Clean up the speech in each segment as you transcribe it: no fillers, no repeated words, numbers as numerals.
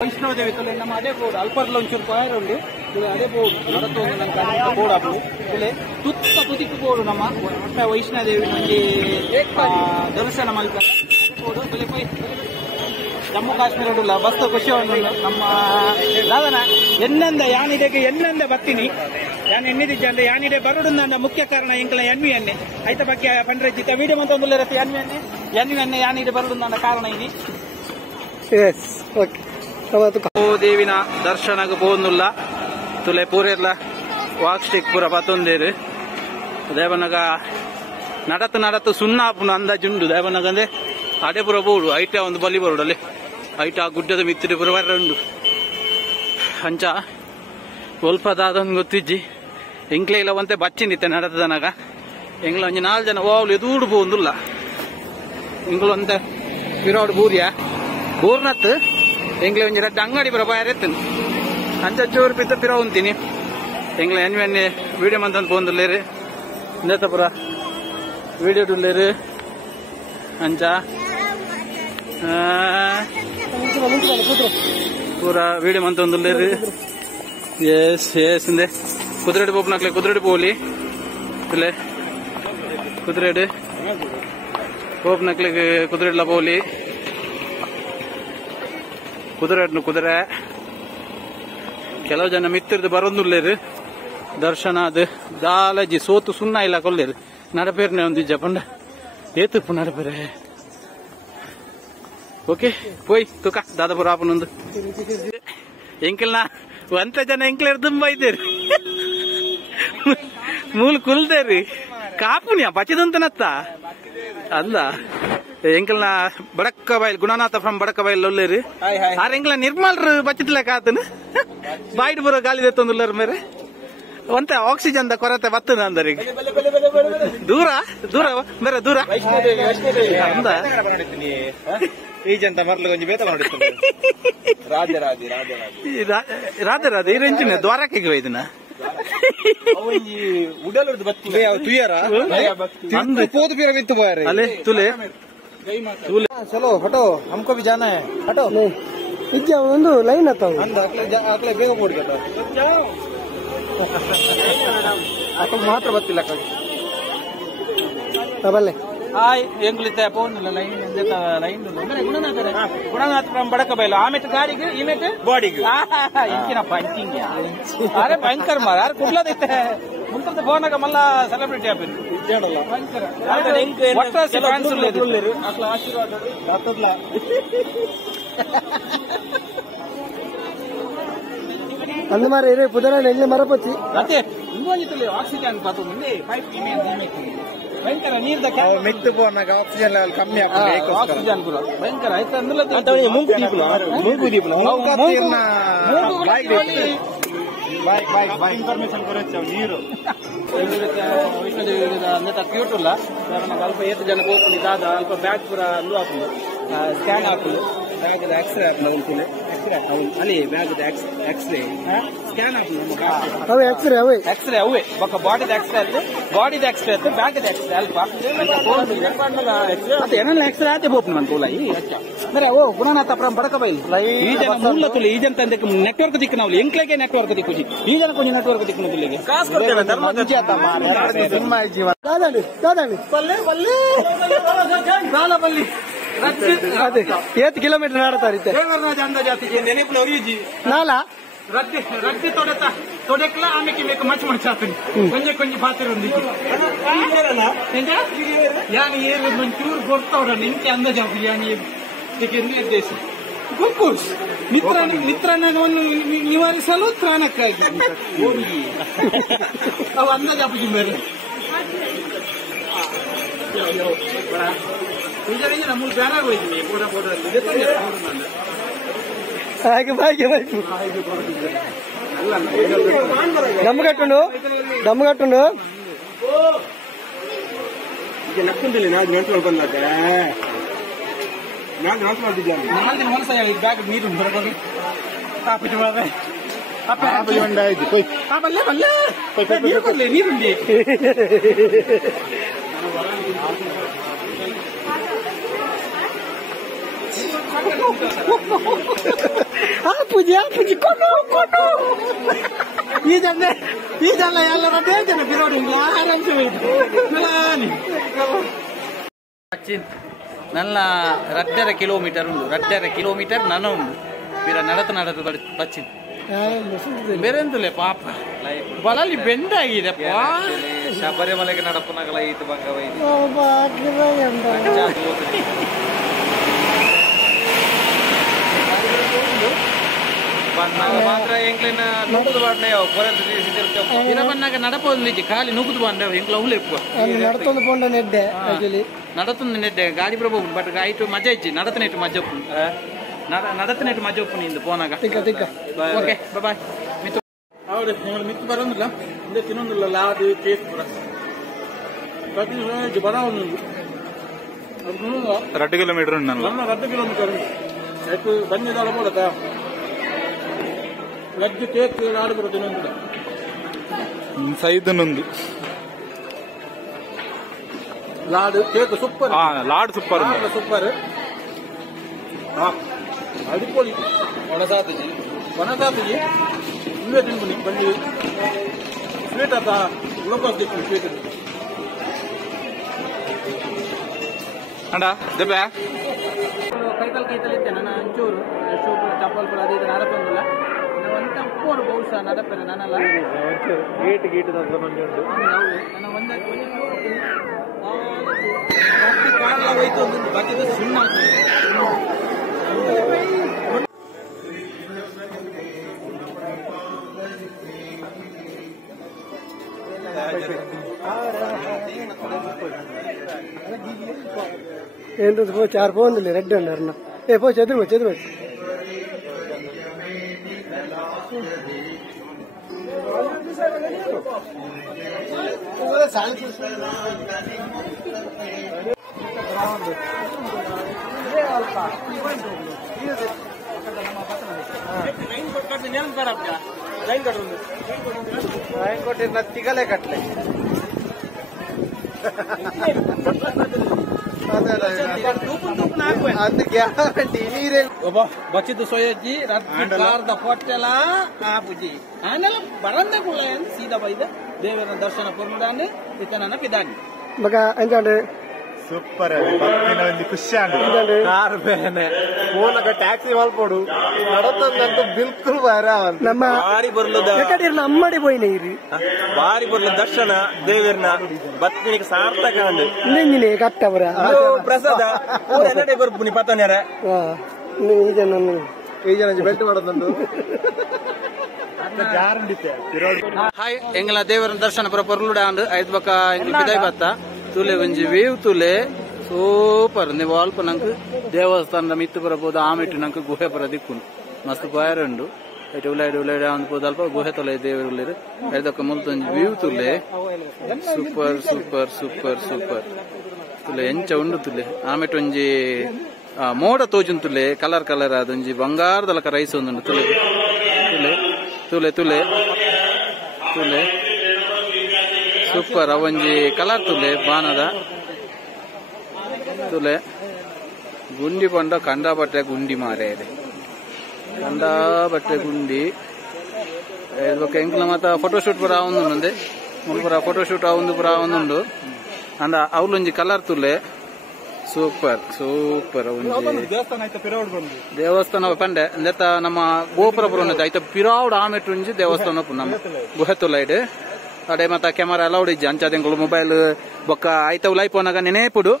वैष्णव देवी तुले नम अदे बोर्ड अल्पर्ल ಒಂಚೂರು ಪಾಯರ್ ಉಂಡು ಅದೇ ಬೋರ್ಡ್ ನಡತು ನಂಗೆ ಬೋರ್ಡ್ ಆಪು ತುಲೆ ತುತ್ತ ತುದಿಕ್ ಬೋರ್ಡ್ ನಮ್ಮ ಒಟ್ಟ ವೈಷ್ಣವ ದೇವಿ ನಂಗೆ ದರ್ಶನ ಮಲ್ಕ ಬೋರ್ಡ್ ತುಲೆ ಪೈ ಜಮ್ಮು ಕಾಶ್ಮೀರ ಬಸ್ತ ಖುಷಿ ನಮ್ಮ ದಾದನ ಎನ್ನಂದ ಯಾನಿದೆಗೆ ಎನ್ನಂದ ಬರ್ತೀನಿ ಯಾನ್ ಎನ್ನಿದ್ದೆ ಅಂದ್ರೆ ಯಾನಿದೆ ಬರೋದು ಮುಖ್ಯ ಕಾರಣ ಎಂಕಲ ಎನ್ವಿ ಎಣ್ಣೆ ಐತ ಬಗ್ಗೆ ಪಂಡ್ರಜಿತ ವಿಡಿಯೋ ಮಂತ ಮುಲ್ಲರತಿ ಎನ್ವಿ ಎಣ್ಣೆ ಯಾನಿದೆ ಬರೋದು ನನ್ನ ಕಾರಣ ini yes okay ದೇವಿನ ದರ್ಶನಕ್ಕೆ ಹೋಗುന്നിಲ್ಲ ತುಲೆ ಪೂರೆಲ್ಲ ವಾಕ್ ಸ್ಟಿಕ್ ಪೂರ ಪತ್ತೊಂದೇರು ದೇವನಗ ನಡತು ಸುಣ್ಣಾಪುನ ಅಂದಾಜುಂಡು ದೇವನಗಂದ್ರೆ ಅಡೆ ಪುರ ಬೋಡು ಐಟ ಒಂದು ಬಲಿ ಬೋರ್ಡು ಅಲ್ಲಿ ಐಟ ಗುಡ್ಡದ ಮಿತ್ತಿರಿ ಪುರ ಬರ್ರ ಉಂಡು ಅಂಚ ಸ್ವಲ್ಪ ದಾದೊಂದು ಗೊತ್ತಿಜ್ಜಿ ಎಂಕ್ಲೆ ಇಲ್ಲ ಒಂತೆ ಬಚ್ಚಿನಿತ್ತೆ ನಡತದನಗ ಎಂಗ್ಲ ಒಂಜಿ 4 ಜನ ಓವ್ಲು ಎದೂಡು ಬೋಂದುಲ್ಲ ಎಂಗ್ಲು ಒಂತೆ ಪಿರೋಡ್ ಬೂರಿಯ ಬೋರ್ನತ್ ಎಂಗ್ಲೆ ಒಂಜಿ ರಡ್ಡ ಅಂಗಡಿ ಪುರ ಬಾಯರ್ ಎತ್ತನು ಅಂಚ ಚೂರು ಪಿತ್ತ ಪಿರ ಉಂತೀನಿ ಎಂಗ್ಲ ಎನ್ನೆ ವಿಡಿಯೋ ಮಂತಂದು ಪೋಂದುಲ್ಲೇರು ಇಂದತ ಪುರ ವಿಡಿಯೋ ಡುಲ್ಲೇರು ಅಂಚ ಪೂರ ವಿಡಿಯೋ ಮಂತೊಂದುಲ್ಲೇರು ಎಸ್ ಎಸ್ ಇಂದೆ ಕುದುರೆಡು ಪೋಪನಕ್ಲೆ ಕುದುರೆಡು ಪೋಲಿ ಇಲ್ಲೇ ಕುದುರೆಡು ಪೋಪನಕ್ಲೆ ಕುದುರೆಡ್ಲ ಪೋಲಿ ಕುದುರೆ ಕೆಲವು ಜನ ಮಿತ್ತಿರ್ದು ಬರೋದಿಲ್ಲೇರು ದರ್ಶನ ಅದು ದಾಲಜಿ ಸೋತು ಸುಣ್ಣ ಇಲ್ಲ ಕೊಲ್ಲೇರು ನಡಪೇರ್ನೆ ಒಂದು ಜಪಂಡ ಏತುಪ್ಪು ನಡಪೇರೆ ಓಕೆ ಪೋಯ್ ತುಕ ದಾದಾಪುರ ಆಪನೊಂದು ಎಂಕಿಲ್ನ ಒಂತ ಜನ ಎಂಕ್ಲೇರು ತುಂಬಾ ಇದ್ದೇರಿ ಮೂಲ್ ಕುಲ್ದೇರಿ ಕಾಪುನಿಯ ಬಚ್ಚದಂತನತ್ತ ಅಲ್ಲ ಎಂಕಲ್ನ ಬಡಕ್ಕ ಬೈಲ್ ಗುಣನಾಥ ಫ್ರಮ್ ಬಡಕ್ಕ ಬೈಲ್ ಒಲ್ಲೇರಿ ಆರ್ ಎಂಕಲ ನಿರ್ಮಲ್ರು ಬಚ್ಚಿತ್ಲೆ ಕಾತನು ಬಾಯ್ಡ್ ಬರೋ ಗಾಳಿ ತೆತ್ತೊಂದುಲ್ಲರು ಮೇರೆ ಒಂತೆ ಆಕ್ಸಿಜನ್ ದ ಕೊರತೆ ಬತ್ತನ ಅಂದರಿಗೆ ದೂರ ಮೇರೆ ದೂರ ಅಂದ ಈಜಂತ ಮರ್ಲು ಕೊಂಚ ಬೇತ ನೋಡಿತ್ತು ರಾಧೆ ಇರಂಚಿನ ದ್ವಾರಕ್ಕೆ ಹೋಯ್ತನ ಉಡಲುದು ಬತ್ತಿದೆ ತುಯರ ಅಂದು ಪೋದು ಪೀರ ಬಿತ್ತು ಬಾರೆ ಅಲೆ ತುಲೆ चलो हटो हमको भी जाना है हटो इज्जा ಒಂದು ಲೈನ್ ಅತ ಅಂದ ಅಕ್ಲೆ ಬೇಗ ಬೋರ್ಡ್ ಅಕ್ಕ ಮಾತ್ರ ಬತ್ತಿಲ್ಲ ಕೈ ತಬಲ್ಲೆ ಆಯ್ ಎಂಗ್ಲಿತೆ ಪೋನ್ ಲೈನ್ ಎಂದತ ಲೈನ್ ಅಂದ್ರೆ ಗುಣನಾಥ ಫ್ರಮ್ ಬಡಕಬೈಲು ಆಮೇಲೆ ಗಾಡಿಗೆ ಈಮೇಲೆ ಬಾಡಿಗೆ ಇಂಕಿನ ಪಂಕಿಂಗ್ ಅರೆ ಭಯಂಕರ ಮಾರ ಯಾರು ಕುಡ್ಲದೈತೆ ಮುಂತದ ಫೋನಾಗ ಮಲ್ಲ ಸೆಲೆಬ್ರಿಟಿ ಆಪಿರು ಇದ್ದೇಡಲ್ಲ ಭಯಂಕರ ಆದರೆ ಎಂಕ ಒಟ್ಟಾಸಿ ಫ್ಯಾನ್ಸ್ ಉಳ್ಳೇರು ಅಕ್ಲ ಆಶೀರ್ವಾದ ಬತ್ತದ್ಲ ಅಂದ ಮಾರೆ ಇರೆ ಪುದರ ನೆಲ್ಲಿ ಮರಪಚ್ಚಿ ಅದೇ ಇಂಗೋಜಿತಲ್ಲಿ ಆಕ್ಸಿಜನ್ ಪಾತು ಮುಂದೆ ಪೈಪ್ ಇಮೇಜ್ ಭಯಂಕರ ನೀರ್ದ ಮೆತ್ತು ಪೋನಾಗ ಆಕ್ಸಿಜನ್ ಲೆವೆಲ್ ಕಮ್ಮಿ ಆಗ್ತದೆ ಆಕ್ಸಿಜನ್ ಪುರ ಭಯಂಕರ ಆಯ್ತು ಅಂದ್ರೆ ಮೂಗು ದೀಪಲ ಬಾಯ್ ಇನ್ಫಾರ್ಮೇಶನ್ ಕೊರಚ ನೀರು ವೈಷ್ಣೋದೇವಿ ಅಂದ ಕ್ಯೂಟ್ ಇಲ್ಲ ಅಲ್ಪ 8 ಜನ ಹೋಗ್ಕೊಂಡು ಇದಾದ ಅಲ್ಪ ಬ್ಯಾಗ್ ಪುರ ಅಲ್ಲೂ ಹಾಕುದು ಸ್ಕ್ಯಾನ್ ಹಾಕುದು ಬ್ಯಾಗ್ ಎಕ್ಸ್ರೇ ಹಾಕುದು ಅಲ್ಲಿ ಬ್ಯಾಗ್ ಎಕ್ಸ್ರೇ ಸ್ಕ್ಯಾನ್ ಹಾಕುದು ಅವೇ ಎಕ್ಸ್ರೇ ಅವೇ ಬೊಕ್ಕ ಬಾಡಿದ ಎಕ್ಸ್ರೇ ಆಯ್ತು ಬ್ಯಾಗ್ ಎಕ್ಸ್ರೇ ಅಲ್ಪ ಮತ್ತೆ ಏನೆಲ್ಲ ಎಕ್ಸ್ರೇ ಆಯ್ತು ಹೋಗ್ತು ನನ್ನ ತೋಲ ಅಂದ್ರೆ ಓ ಗುಣನಾಥ ಫ್ರಮ್ ಬಡಕಬೈಲ್ ಈ ಜನ ಮೂಲ ತುಲಿ ಈ ಜನ ನೆಟ್ವರ್ಕ್ ದಿಕ್ಕು ನಾವು ಎಂಕ್ಲೆಗೆ ನೆಟ್ವರ್ಕ್ ದಿಕ್ಕು ಈ ಜನ ಕೊಂಚ ನೆಟ್ವರ್ಕ್ ದಿಕ್ಕು ತುಲಿಗೆ ಅದೇ 8 ಕಿಲೋಮೀಟರ್ ನಡತಾರಿತ್ತೆ ಜಾತಿಗೆ ನೆನಪು ನಾಲ ರಡ್ಡಿ ತೊಡೆಕ್ಲ ಆಮೇಲೆ ಬೇಕು ಮಚ್ಚ ಕೊಂಚ ಪಾತ್ರ ಯಾನ್ ಏನು ಮಂಚೂರು ಕೊಡ್ತಾವ್ರ ನಿಂತೆ ಅಂದಾಜ ನಿರ್ದೇಶ ಗುಂಪೂಸ್ ಮಿತ್ರನನ್ನು ನಿವಾರಿಸಲು ತ್ರಾಣಕ್ಕಾಗಿ ಅವು ಅಂದಾಜ ಅಪ್ಪಿ ಬೇರೆ ನಮ್ಮೂರು ಬ್ಯಾನಾಗ ಹೋಯ್ತೀನಿ ಹಾಗೆ ಬಾಯ್ಗೆ ಬಾಯ್ತು ದಮ್ ಕಟ್ಟುಂಡು ಈಗ ನಕ್ಕೊಂದಿಲ್ಲ ನಾವು ನೆನ್ಸ್ಕೊಂಡು ಬಂದಾಗ ನಾನು ನೆನ್ಸ್ಕೊಂಡಿದ್ದೆ ಮನಸ್ಸ ಬ್ಯಾಗ್ ನೀರು ಬರಬಹುದು ಕಾಪಿ ಬಲ್ಲೆ ನೀರುಂಡಿ ಪೂಜೆ ಕೊಡು ಕೊಡು ಇದೆಲ್ಲ ಎಲ್ಲರ ಬೇಕೇನು ಬಿರೋಡಿ ನನ್ನ 2.5 ಕಿಲೋಮೀಟರ್ ಉಂಟು 2.5 ಕಿಲೋಮೀಟರ್ ನನ್ನ ಉಂಟು ಪೀರ ನಡತ ಬಚ್ಚಿದ್ದು ಬೇರೆಂತಲೇ ಪಾಪ ಬಲಲ್ಲಿ ಬೆಂಡಾಗಿದೆ ಶಬರಿಮಲೆಗೆ ನಡಪನಾಗಲ ಈತ ಮಾತ್ರ ಎಂಕ್ಲಿನ ನುಗ್ಗುದು ಬಾಂಡೆ ಬನ್ನಾಗ ನಡಪೋದು ಖಾಲಿ ನುಗ್ಗುದು ಬಾಂಡೆ ಎಂಕ್ಲ ಉಳ್ಳೆಪ್ಪು ನಡತೊಂದು ಪೋಂಡ ನೆಡ್ಡೆ ನಡತೊಂದು ನೆಡ್ಡೆ ಗಾಡಿ ಪ್ರಭು ಬಟ್ ಆಯ್ತು ಮಜಾ ಇಜ್ಜಿ ನಡತನೇಟು ಮಜಾ ಉಪ್ಪು ನಡತನೇಟು ಮಜಾ ಉಪ್ಪು ನಿಂದು ಪೋನಾಗ ಓಕೆ ಬಾಯ್ ಮಿತ್ತು ಹೌದು ಮಿತ್ತು ಬರೋದಿಲ್ಲ ಹಿಂದೆ ತಿನ್ನೋದಿಲ್ಲ ಲಾದು ಕೇಕ್ ಕೂಡ ಬರ 2 ಕಿಲೋಮೀಟರ್ ಉಂಟು 2 ಕಿಲೋಮೀಟರ್ ಆಯ್ತು ಬಂದಿದ್ದಾಳೆ ಬೋಡತ್ತ ಲಜ್ಜು ಕೇಕ್ ಲಾಡು ಕೂಡ ತಿನ್ನೋದಿಲ್ಲ ಸೈದನೊಂದು ಲಾಡು ಕೇಕ್ ಸೂಪರ್ ಲಾಡು ಸೂಪರ್ ಸೂಪರ್ ಅಡಿಪೊಳಿ ಒಣಸಾತಜಿ ಇವೇ ತಿನ್ಬನಿ ಬಂದು ಸ್ವೀಟ್ ಆತ ಗ್ಲೂಕೋಸ್ ದಿಕ್ಕು ಸ್ವೀಟ್ ಅಂಡ ದೆಬ್ಬ ಕೈತಲ್ ಇದ್ದೆ ನನ್ನ ಅಂಚೂರು ಶೂಪು ಚಪ್ಪಲ್ಪುರ ಅದು ಇದು ನಡಪಂದಿಲ್ಲ ಒಂದ ಉಪ್ಪೋರು ಬಹುಶಃ ನಡಪೇನೆ ನನ್ನಲ್ಲ ಗೇಟ್ ಮಂದಿ ಉಂಟು ನನ್ನ ಒಂದೇ ಕಾಲ ಹೋಯ್ತು ಒಂದು ಬಗ್ಗಿದ ಸುಣ್ಣ ఏంటో పో 4 పోందిలే రెడ్ అన్నారు ఏ పో చెదురు లైన్ కొట్టిన తిగలే కట్లే ಬಚ್ಚಿದ್ದು ಸೊಯ್ಯಜ್ಜಿ ರಾರ್ದ ಹೊಟ್ಟೆಲ ಆಪುಜಿ ಆನೆಲ್ಲ ಬರಂದೆ ಕುಳ್ಳ ಎಂದು ಸೀದಾ ಬೈದ ದೇವರ ದರ್ಶನ ಪೊರ್ಮುಡಾಂಡು ಇತ್ತ ನನ್ನ ಪಿದಾನಿ ಮಗ ಎಂಜಾಂಡು ಸೂಪರ್ ಭಕ್ತಿನ ಒಂದು ಖುಷಿಯಾಗಿ ಕಾರ್ ಬೇನೆ ಫೋನಕ ಟ್ಯಾಕ್ಸಿ ಮಲ್ಪೋಡು ನಡತಂದಂತೂ ಬಿಲ್ಕುಲ್ ಬರಾವಂತ ನಮ್ಮ ಬಾರಿ ಬರ್ಲದ ಎಕಡಿರ್ಲ ಅಮ್ಮಡಿ పోయినీరి ಬಾರಿ ಬರ್ಲ ದರ್ಶನ ದೇವರನ ಭಕ್ತಿನಿಗೆ ಸಾರ್ಥಕ ಅಂದು ನಿನ್ನೆ ಕಟ್ಟವರ ಪ್ರಸಾದ ಎಲ್ಲಡೆ ಬರ್ಪುನಿ ಪತನ್ಯಾರ ಈ ಜನ ಬೆಲ್ಟ್ ಮಾಡೋದುಂಟು ಹಾಯ್ ಎಂಗ್ಲ ದೇವರ ದರ್ಶನ ಪುರ ಪೊರ್ಲುಡಾಂಡು ಐದು ಬಕ್ಕ ಎಂಗ್ಲ ಬಿದಾಯ್ ಬತ್ತ ತುಲೆ ಒಂಜಿ ವೇವ್ ತುಲೆ ಸೂಪರ್ ನೀವು ಅಲ್ಪ ನಂಗೆ ದೇವಸ್ಥಾನದ ಮಿತ್ತು ಬರಬಹುದು ಆಮೆಟ್ಟು ನಂಗೆ ಗುಹೆ ಪರ ದಿಕ್ಕುಂಡು ಮಸ್ತ್ ಬಾಯರಂಡು ಐಟು ಉಲಾಯ್ಡು ಒಂದು ಪೋದು ಅಲ್ಪ ಗುಹೆ ತೊಲೆ ದೇವರು ಉಳ್ಳೇರು ಐದಕ್ಕ ಮುಲ್ತೊಂಜಿ ವ್ಯೂ ತುಲೆ ಸೂಪರ್ ಸೂಪರ್ ಸೂಪರ್ ಸೂಪರ್ ತುಲೆ ಎಂಚ ಉಂಡು ತುಲೆ ಆಮೆಟ್ಟು ಒಂಜಿ ಮೋಡ ತೋಜುನ್ ತುಲೆ ಕಲರ್ ಕಲರ್ ಅದೊಂಜಿ ಬಂಗಾರದಲಕ ರೈಸ್ ಒಂದುಂಡು ತುಲೆ ತುಲೆ ತುಲೆ ತುಲೆ ಸೂಪರ್ ಅವೊಂಜಿ ಕಲರ್ ತುಲೆ ಬಾನದ ತುಲೆ ಗುಂಡಿ ಪಂಡ ಕಂಡ ಬಟ್ಟೆ ಗುಂಡಿ ಮಾರೆ ಕಂಡ ಬಟ್ಟೆ ಗುಂಡಿ ಎಂಕ್ಲ ಮತ್ತ ಫೋಟೋಶೂಟ್ ಪುರ ಆವೊಂದುಂಡು ಪುರ ಫೋಟೋಶೂಟ್ ಆವೊಂದು ಪುರ ಆವೊಂದುಂಡು ಅಂಡ ಅವಲೊಂಜಿ ಕಲರ್ ತುಲೆ ಸೂಪರ್ ಸೂಪರ್ ಒಂಜಿ ದೇವಸ್ಥಾನ ಪಂಡೆ ನೆತ್ತ ನಮ್ಮ ಗೋಪುರ ಪುರ ಐತ ಪಿರಾವುಡ್ ಆಮೆಟ್ಟು ಒಂಜಿ ದೇವಸ್ಥಾನ ನಮ್ಮ ಗುಹೆ ತುಲೈಡ್ ಅಡೆ ಮತ್ತ ಕ್ಯಾಮರಾ ಅಲೌಡ್ ಇಜ್ಜಿ ಅಂಚಾದೆಂಗಳು ಮೊಬೈಲ್ ಬೊಕ್ಕ ಐತ ಉಲೈ ಪೋನಾಗ ನೆನೇಪುಡು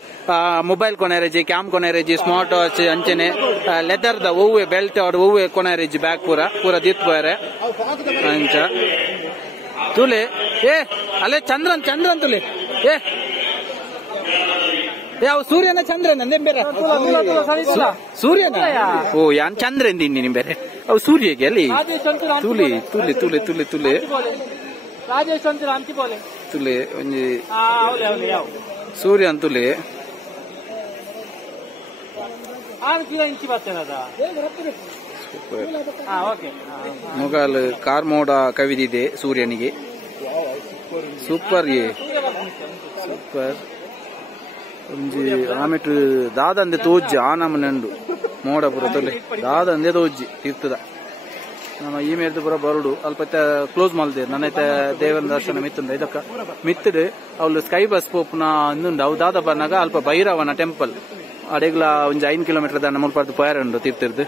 ಮೊಬೈಲ್ ಕೊನೆರೆಜಿ ಕ್ಯಾಮ್ ಕೊನೆರೆಜಿ ಸ್ಮಾರ್ಟ್ ವಾಚ್ ಅಂಚೆನೆ ಲೆದರ್ ದ ಒವ್ವೆ ಬೆಲ್ಟ್ ಆಡ್ ಒವ್ವೆ ಕೊನೆರೆಜಿ ಬ್ಯಾಗ್ ಪೂರ ದೀತ್ ಪೋಯರೆ ಅಂಚ ತುಲೆ ಏ ಅಲ್ಲೇ ಚಂದ್ರನ್ ತುಲೆ ಏ ಯಾವ ಸೂರ್ಯನ ಚಂದ್ರನ ಬೇರೆ ಸೂರ್ಯನ ಓ ಯಾನ್ ಚಂದ್ರನ್ ದಿನ್ನಿ ಬೇರೆ ಅವು ಸೂರ್ಯಗೆ ಅಲ್ಲಿ ತುಲಿ ತುಲಿ ತುಲಿ ತುಲಿ ತುಲೆ ತುಲೆ ಒಂಜಿ ಸೂರ್ಯನ್ ತುಲೆ ಮೊಗಾಲ್ ಕಾರ್ಮೋಡ ಕವಿದಿದೆ ಸೂರ್ಯನಿಗೆ ಸೂಪರ್ ಸೂಪರ್ ಒಂಜಿ ಆಮೆಟ್ ದಾದಂದೆ ತೋಜ್ ಆ ನಮನೆಂಡು ಮೋಡ ಪುರ ತೊಲೆ ದಾದ ಅಂದೇ ತೋಜ್ಜಿ ತೀರ್ಥದ ನಮ್ಮ ಈ ಮೇಲ್ದು ಪುರ ಬರುಡು ಅಲ್ಪ ಕ್ಲೋಸ್ ಮಲ್ದೇರು ನನ್ನೈತೆ ದೇವರ ದರ್ಶನ ಮಿತ್ತುಂಡ ಇದಕ್ಕ ಮಿತ್ತಡು ಅವಳು ಸ್ಕೈ ಬಸ್ ಪೋಪ್ನ ಇನ್ನುಂಡು ಅವು ದಾದ ಬರ್ನಾಗ ಅಲ್ಪ ಭೈರವನ ಟೆಂಪಲ್ ಅಡೆಗ್ಲ ಒಂಜಿ 5 ಕಿಲೋಮೀಟರ್ ದಾಂಡ ಮುಲ್ಪಾರ್ದು ಪೋಯಾರಂಡು ತೀರ್ಥರ್ದು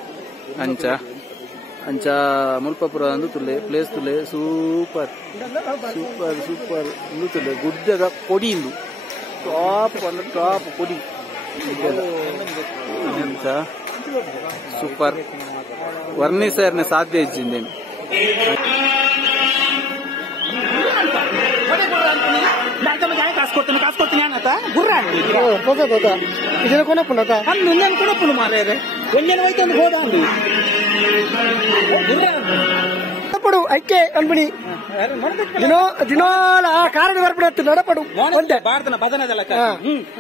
ಅಂಚ ಅಂಚ ಮುಲ್ಪಪುರ ಅಂದು ತುಲೆ ಪ್ಲೇಸ್ ತುಲೆ ಸೂಪರ್ ಸೂಪರ್ ಸೂಪರ್ ಇಂದು ತುಲೆ ಗುಡ್ಡದ ಕೊಡಿ ಇಂದು ಟಾಪ್ ಅಂದ್ರೆ ಟಾಪ್ ಕೊಡಿ ಅಂಚ ಸೂಪರ್ ವರ್ಣಿಸರ್ನ ಸಾಧ್ಯ ಇಜ್ಜಿಂದೇನು ಕಾಸ್ಕೊಡ್ತೀನಿ ಅನ್ನತ ಗುರ್ರ ಇದನ್ನ ಕೊನಪ್ಪನತ ಅನ್ನು ಇನ್ನೇನು ಕೊಡಪ್ಪನು ಮಾರ್ಯಾರೆ ಎಣ್ಣೆನ ಹೋಯ್ತು ಹೋದ ಅಂದು ನಡಪಡು ಐಕೆ ಅನ್ಬಿಡಿ ದಿನೋಲ ಕಾರಣ ಬರ್ಬಿಡತ್ತು ನಡಪಡು ಒಂದೇ ಭಾರತನ ಬದನದಲ್ಲ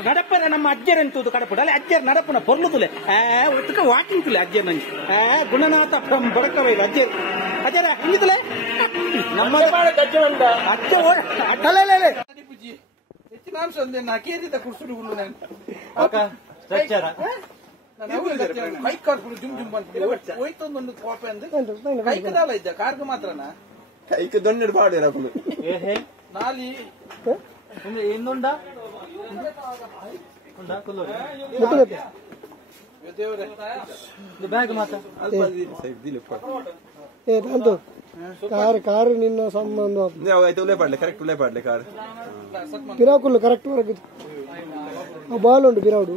ನಡಪರ ನಮ್ಮ ಅಜ್ಜರಂತದ್ದು ಕಡಪಡು ಅಲ್ಲ ಅಜ್ಜರ್ ನಡಪನ ಪೊರ್ಲುತುಲೆ ಒತ್ತಕ ವಾಕಿಂಗ್ ತುಲೆ ಅಜ್ಜರ್ ನಂಗೆ ಗುಣನಾಥ ಬಡಕವೈ ಅಜ್ಜರ್ ಅಜ್ಜರ ಹಿಂಗಿತಲೆ ನಮ್ಮ ಅಜ್ಜ ಅಲ್ಲೇ ಹೆಚ್ಚಿನ ಅಂಶ ಒಂದೇ ನಾಕೇರಿದ ಕುರ್ಸುಡು ಹುಲ್ಲು ನಾನು ಕೈ ಕಾರ್ಪುಡು ಜುಮ್ ಜುಮ್ ಅಂತ ಹೋಯ್ತೊಂದೊಂದು ಕಾಪೆ ಅಂದ್ರೆ ಕೈಕದಾಲ ಇದ್ದ ಕಾರ್ಗ ಮಾತ್ರನಾ ಕೈക്ക് ದೊಣ್ಣೆಡು ಪಾಡಿರಪ್ಪನು ನಾಲಿ ಇನ್ನೊಂದ ದೇವರೇ ಬ್ಯಾಗ್ ಮಾತ್ರ ಏ ಕಾರು ನಿನ್ನ ಸಂಬಂಧ అయితే ఉలే పడలే కరెక్ట్ ఉలే పడలే కారు బిరాకులు కరెక్ట్ వరకు బాల్ ఉండు బిరావుడు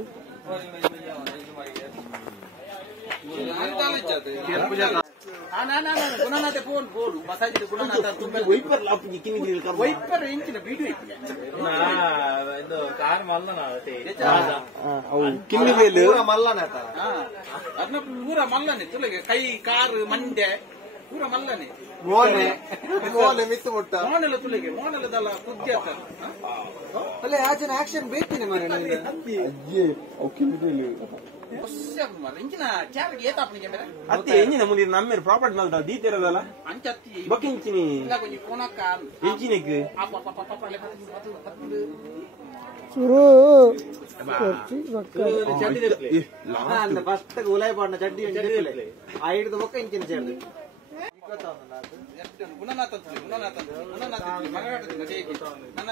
కింది వేలు ಊರ ಮಲ್ಲನೆ ತುಲೆಗೆ ಕೈ ಕಾರು ಮಂಡೆ ಪೂರ ಮಲ್ಲನೆ ಮೋನೆ ಮಿತ್ತು ಮುಟ್ಟ ಮೋನೆಲ್ಲ ತುಲೆಗೆ ಮೋನೆಲ್ಲದಲ್ಲ ಕುದ್ಯ ಅಲ್ಲೇ ಆಚೆ ಆಕ್ಷನ್ ಬೇಕಿನಿ ಮಾರೆ ನನಗೆ ಅಜ್ಜಿ ಅವು ಕಿಂದಿ ಬೇಲು ಇಂಚಿನ ಚಾರ್ಗೆ ಏತಾಪನಿಗೆ ಬೇರೆ ಅತ್ತಿ ಎಂಜಿನ ಮುಂದೆ ನಮ್ಮೇಲೆ ಪ್ರಾಪರ್ಟಿ ಮಲ್ದ ದೀತಿರಲ್ಲ ಅಂಚತ್ತಿ ಬಕ್ಕಿಂಚಿನಿ ಕೊಂಚ ಕೋನಕ್ಕ ಎಂಜಿನಿಗೆ ಸುರು ಫಸ್ಟ್ ಉಲಾಯ್ ಪಾಡ್ನ ಚಡ್ಡಿ ಆ ಹಿಡಿದು ಬೊಕ್ಕ ಇಂಚಿನ ಸೇರ್ದು ನನ್ನ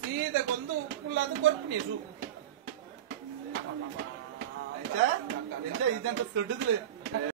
ಸೀದಕ್ಕೊಂದು ಫುಲ್ ಕೊರ್ಪು ನೀಸು ಇದಂತ ಸುಡಿದ್ರೆ